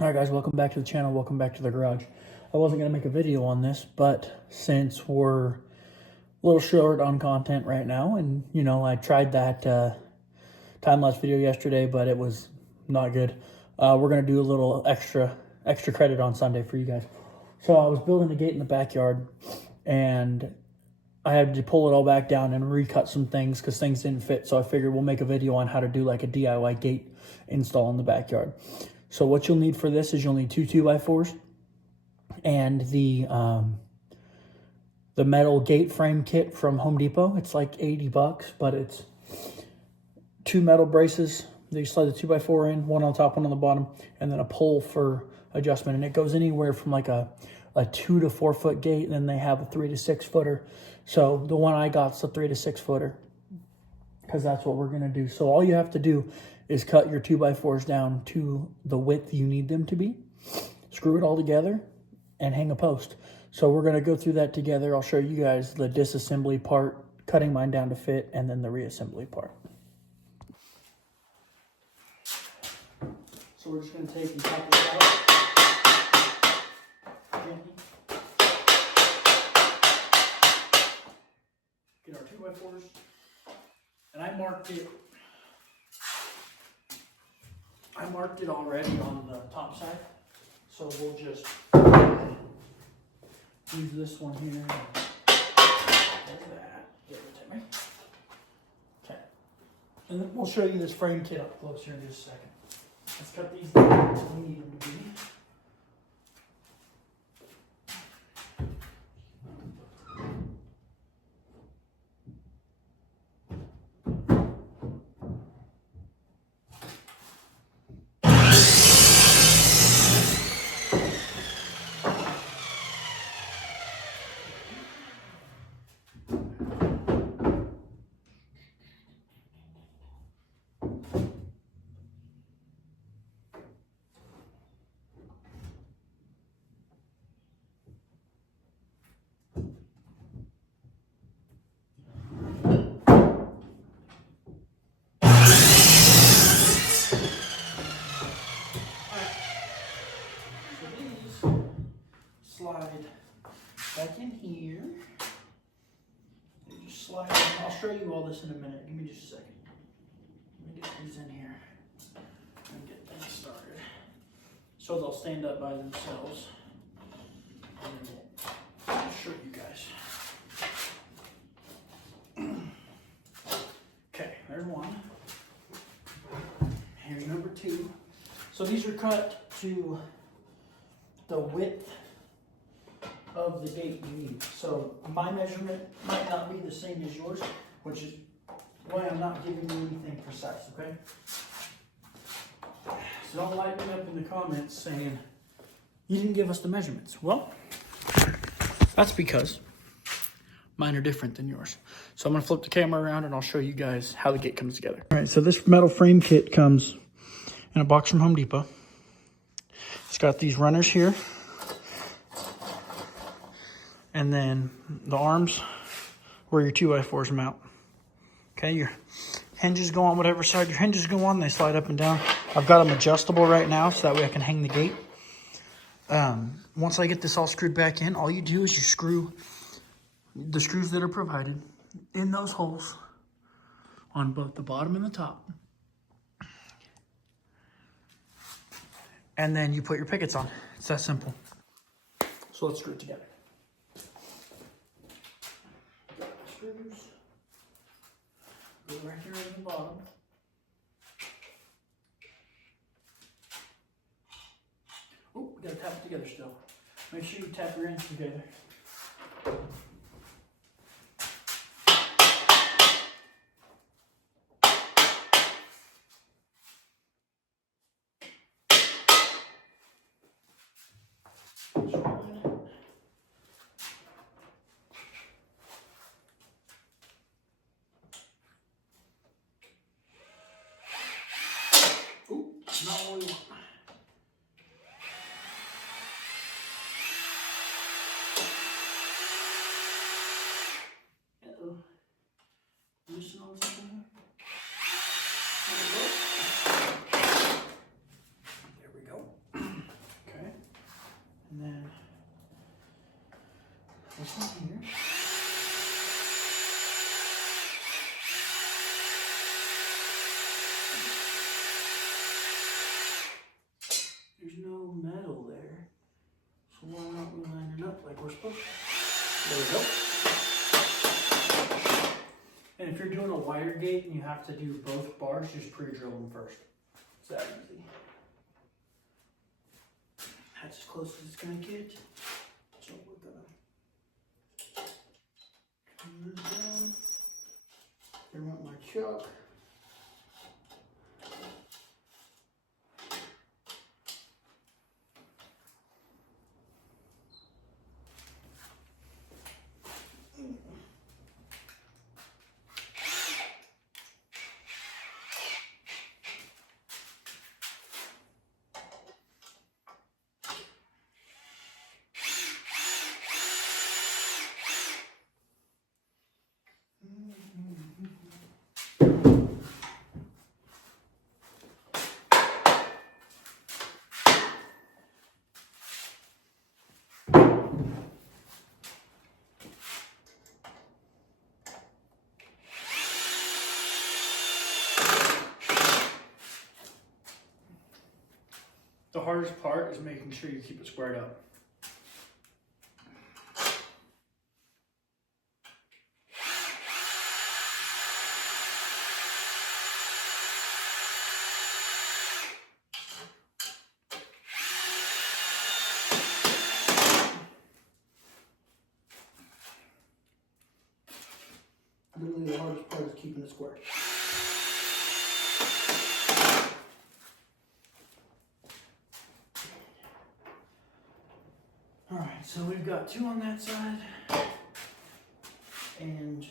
Alright guys, welcome back to the channel, welcome back to the garage. I wasn't going to make a video on this, but since we're a little short on content right now, and you know, I tried that time-lapse video yesterday, but it was not good. We're going to do a little extra credit on Sunday for you guys. So I was building a gate in the backyard, and I had to pull it all back down and recut some things because things didn't fit. So I figured we'll make a video on how to do like a DIY gate install in the backyard. So what you'll need for this is you'll need two 2x4s and the metal gate frame kit from Home Depot. It's like 80 bucks, but it's two metal braces that you slide the 2x4 in, one on top, one on the bottom, and then a pole for adjustment. And it goes anywhere from like a 2 to 4 foot gate, and then they have a 3 to 6 footer. So the one I got's a 3 to 6 footer because that's what we're gonna do. So all you have to do is cut your 2x4s down to the width you need them to be, screw it all together, and hang a post. So we're gonna go through that together. I'll show you guys the disassembly part, cutting mine down to fit, and then the reassembly part. So we're just gonna take and cut this out. Gently. Get our 2x4s, and I marked it already on the top side, so we'll just use this one here. There's that. Give it to me. Okay, and then we'll show you this frame kit up close here in just a second. Let's cut these down as we need them to be. Slide back in here. You just slide in. I'll show you all this in a minute. Give me just a second. Let me get these in here and get things started. So they'll stand up by themselves. And then I'll show you guys. Okay, there's one. Here's number two. So these are cut to the width of the gate you need. So my measurement might not be the same as yours, which is why I'm not giving you anything precise, okay? So don't light me up in the comments saying, you didn't give us the measurements. Well, that's because mine are different than yours. So I'm gonna flip the camera around and I'll show you guys how the gate comes together. All right, so this metal frame kit comes in a box from Home Depot. It's got these runners here. And then the arms where your 2x4s mount. Okay, your hinges go on whatever side your hinges go on. They slide up and down. I've got them adjustable right now so that way I can hang the gate. Once I get this all screwed back in, all you do is you screw the screws that are provided in those holes on both the bottom and the top. And then you put your pickets on. It's that simple. So let's screw it together. Screws go right here at the bottom. Oh, we gotta tap it together still. Make sure you tap your ends together. Not what we want. Uh-oh. Loosen all this in there. There we go. this one here. There's no metal there, so why not we line it up like we're supposed to? There we go. And if you're doing a wire gate and you have to do both bars, just pre-drill them first. It's that easy. That's as close as it's gonna get. So we're gonna turn this down. I want my chuck. The hardest part is making sure you keep it squared up. Literally the hardest part is keeping it square. Alright, so we've got 2 on that side and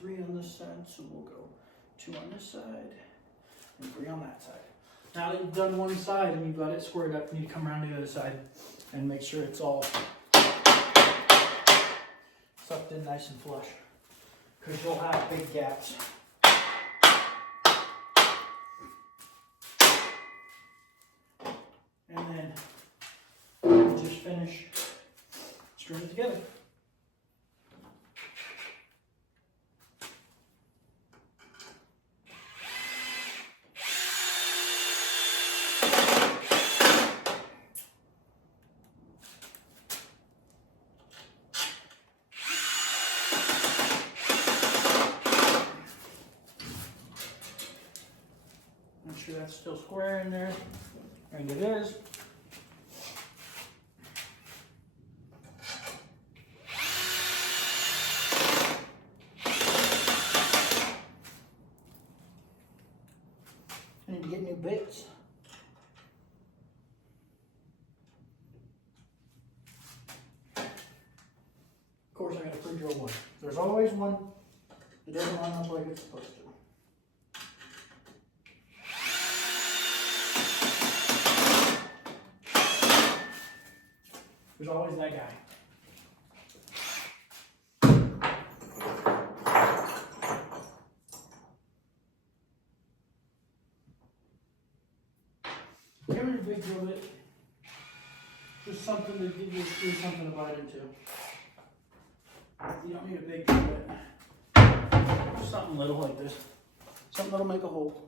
3 on this side, so we'll go 2 on this side and 3 on that side. Now that you've done one side and you've got it squared up, you need to come around the other side and make sure it's all sucked in nice and flush, because you'll have big gaps. And then just finish string it together. Make sure that's still square in there, and it is. I need to get new bits. Of course, I got to pre-drill one. There's always one that doesn't line up like it's supposed to. There's always that guy. Give me a big drill bit. Just something to give you something to bite into. You don't need a big drill bit. Just something little like this. Something that'll make a hole.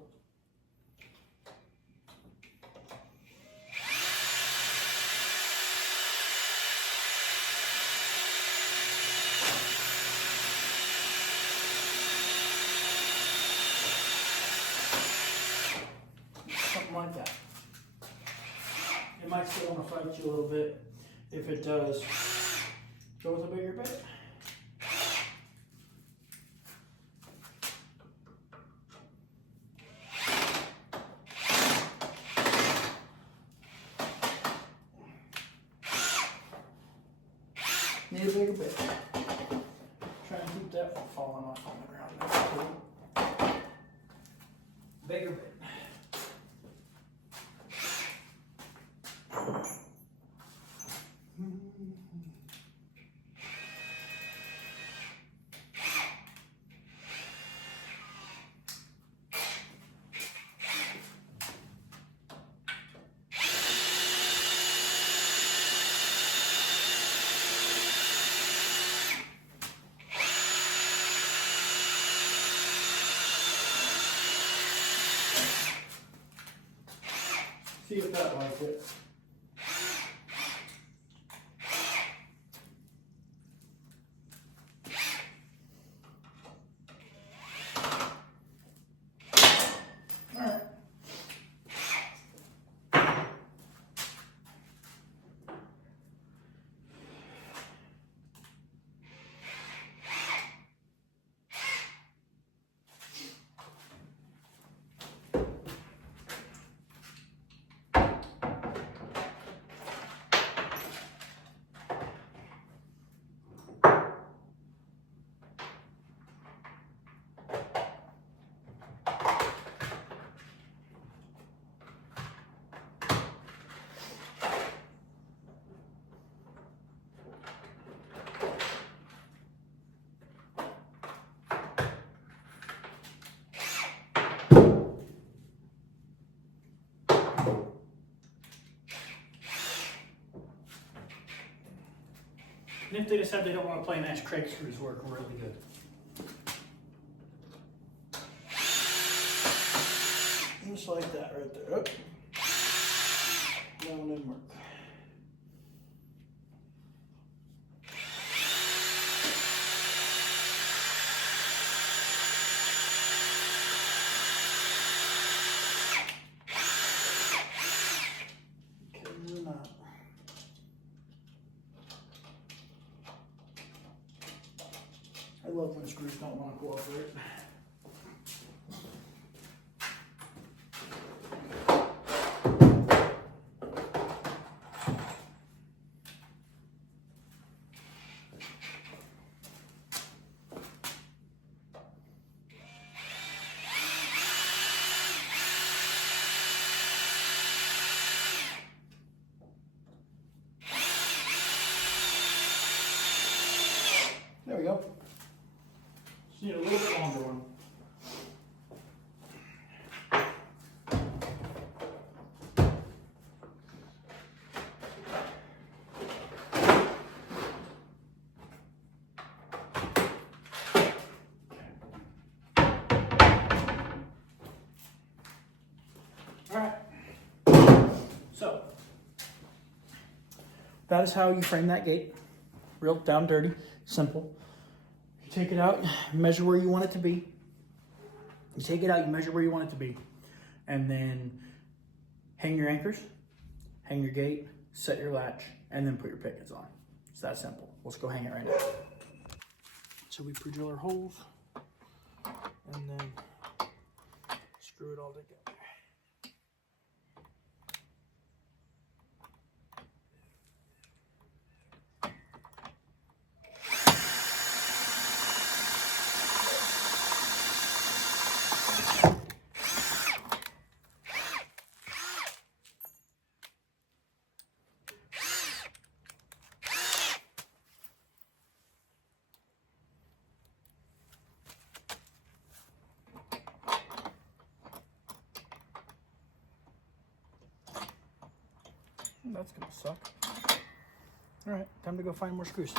Something like that. It might still want to fight you a little bit. If it does, go with a bigger bit. Need a bigger bit. Try and keep that from falling off on the ground. That's cool. Bigger bit. See if that likes it. And if they decide they don't want to play match, Craig screws work really good. Just like that right there. Oh. That one didn't work. I love when screws don't want to cooperate. There we go. Just need a little bit longer one. All right. So that is how you frame that gate. Real down dirty, simple. You take it out, measure where you want it to be. You take it out, you measure where you want it to be. And then hang your anchors, hang your gate, set your latch, and then put your pickets on. It's that simple. Let's go hang it right now. So we pre-drill our holes and then screw it all together. That's gonna suck. All right, time to go find more screws.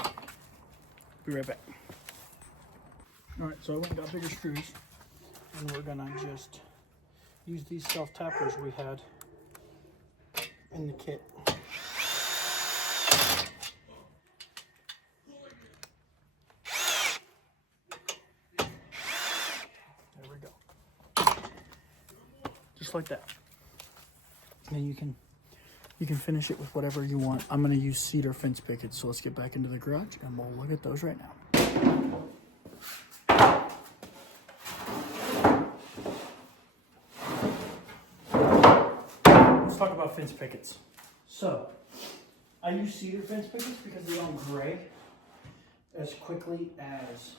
Be right back. All right, so I went and got bigger screws, and we're gonna just use these self-tappers we had in the kit. There we go. Just like that. And you can finish it with whatever you want. I'm gonna use cedar fence pickets, so let's get back into the garage and we'll look at those right now. Let's talk about fence pickets. So, I use cedar fence pickets because they don't gray as quickly as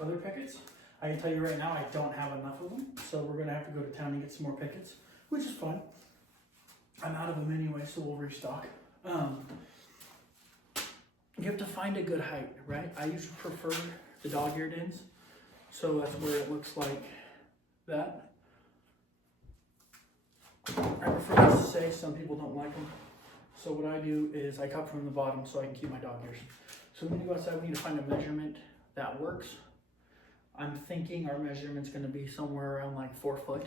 other pickets. I can tell you right now, I don't have enough of them, so we're gonna have to go to town and get some more pickets, which is fun. I'm out of them anyway, so we'll restock. You have to find a good height, right? I usually prefer the dog-eared ends, so that's where it looks like that. I prefer this to say, some people don't like them. So what I do is I cut from the bottom so I can keep my dog ears. So when we go outside, we need to find a measurement that works. I'm thinking our measurement's gonna be somewhere around like 4 foot.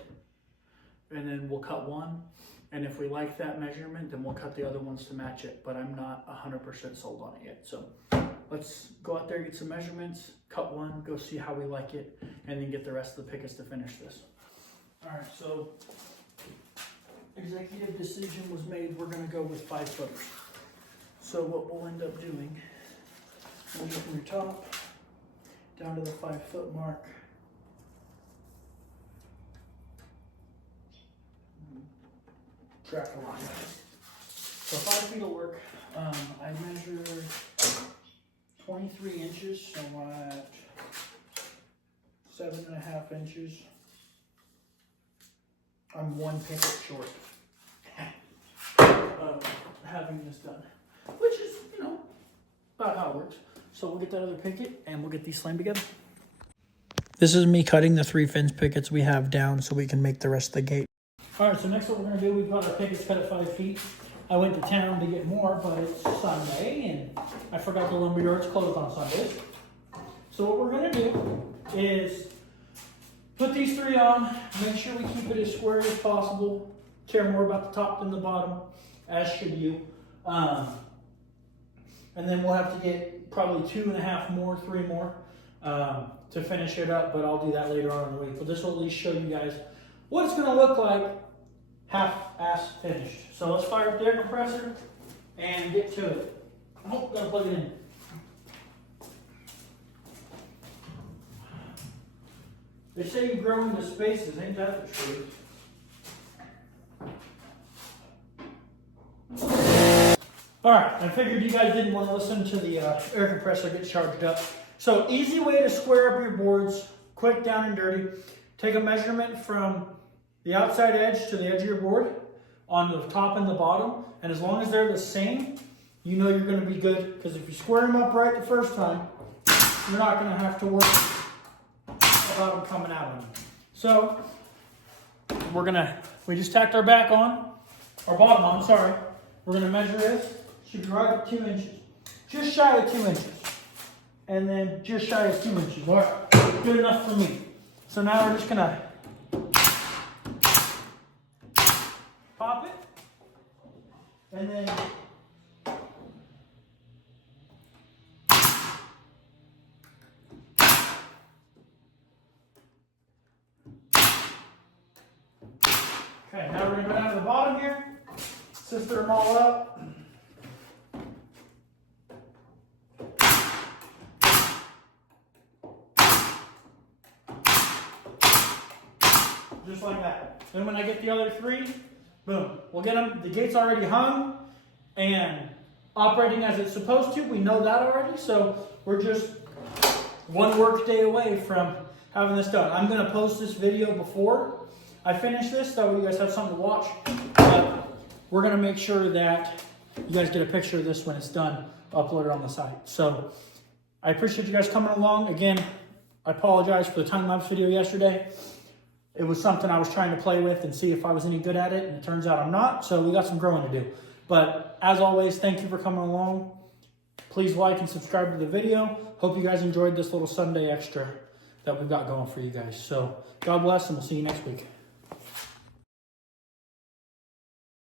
And then we'll cut one, And if we like that measurement, then we'll cut the other ones to match it. But I'm not 100% sold on it yet. So let's go out there, get some measurements, cut one, go see how we like it, and then get the rest of the pickets to finish this. All right, so executive decision was made. We're gonna go with 5 footers. So what we'll end up doing, measure from your top down to the 5 foot mark. Track a line. So 5 feet will work. I measured 23 inches, so I'm at 7.5 inches. I'm 1 picket short of having this done, which is, you know, about how it works. So we'll get that other picket and we'll get these slammed together. This is me cutting the 3 fence pickets we have down so we can make the rest of the gate. All right, so next what we're gonna do, we've got our pickets cut at 5 feet. I went to town to get more, but it's Sunday and I forgot the lumberyard's closed on Sundays. So what we're gonna do is put these 3 on, make sure we keep it as square as possible, care more about the top than the bottom, as should you. And then we'll have to get probably 2.5 more, 3 more to finish it up, but I'll do that later on in the week. But this will at least show you guys what it's gonna look like half-ass finished. So let's fire up the air compressor and get to it. Oh, gotta plug it in. They say you grow into spaces, ain't that the truth? All right, I figured you guys didn't want to listen to the air compressor get charged up. So easy way to square up your boards, quick, down and dirty. Take a measurement from the outside edge to the edge of your board on the top and the bottom. And as long as they're the same, you know you're going to be good. Because if you square them up right the first time, you're not going to have to worry about them coming out on you. So we just tacked our back on, our bottom on, sorry. We're going to measure this. Should be right at 2 inches. Just shy of 2 inches. And then just shy of 2 inches. All right, good enough for me. So now we're just going to pop it. And then okay, now we're going to go down to the bottom here. Sister them all up. Just like that. Then when I get the other 3, boom, we'll get them. The gate's already hung and operating as it's supposed to. We know that already, so we're just 1 work day away from having this done. I'm going to post this video before I finish this, so you guys have something to watch. But we're going to make sure that you guys get a picture of this when it's done, upload it on the site. So I appreciate you guys coming along. Again, I apologize for the time-lapse video yesterday. It was something I was trying to play with and see if I was any good at it, and it turns out I'm not, so we got some growing to do. But as always, thank you for coming along. Please like and subscribe to the video. Hope you guys enjoyed this little Sunday extra that we've got going for you guys. So God bless, and we'll see you next week.